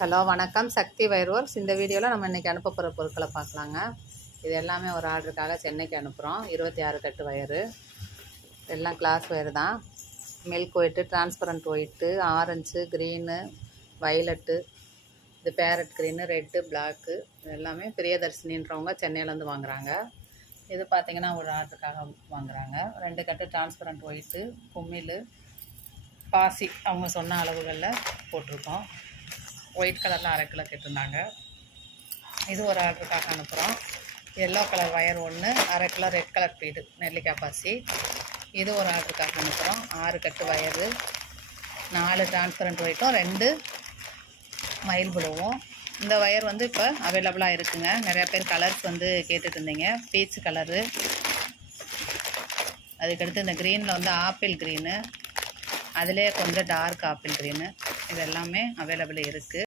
Hello வணக்கம், சக்தி wire works. இந்த வீடியோவில் நம்ம இன்றைக்கி அனுப்ப போகிற பொருட்களை பார்க்கலாங்க. இது எல்லாமே ஒரு ஆர்டருக்காக சென்னைக்கு அனுப்புகிறோம். 26 கட்டு வயரு, எல்லாம் கிளாஸ் வயர் தான். Milk white, transparent white, orange, green, violet, இது பேரட் க்ரீனு, ரெட்டு, பிளாக்கு, இது எல்லாமே பிரியதர்ஷினின்றவங்க சென்னையிலேருந்து வாங்குகிறாங்க. இது பார்த்திங்கன்னா ஒரு ஆர்டருக்காக வாங்குகிறாங்க. 2 கட்டு டிரான்ஸ்பரண்ட் ஒயிட்டு, கும்மில், பாசி அவங்க சொன்ன அளவுகளில் போட்டிருக்கோம். ஒயிட் கலரில் 1/2 கிலோ கேட்டிருந்தாங்க. இது ஒரு ஆர்டருக்காக அனுப்புகிறோம். Yellow colour wire 1, 1/2 kilo red colour bead நெல்லிக்காய் பாசி. இது ஒரு ஆர்டருக்காக அனுப்புகிறோம். 6 கட்டு வயரு, 4 டிரான்ஸ்பரண்ட் ஒயிட்டும், 2 மயில் ப்ளூவும். இந்த வயர் இப்போ அவைலபிளாக இருக்குங்க. நிறையா பேர் கலர்ஸ் கேட்டுட்டு இருந்தீங்க. பீச் கலரு, அதுக்கடுத்து இந்த க்ரீனில் ஆப்பிள் க்ரீனு, அதிலே கொஞ்சம் டார்க் ஆப்பிள் க்ரீனு, இது எல்லாமே அவைலபிள் இருக்குது.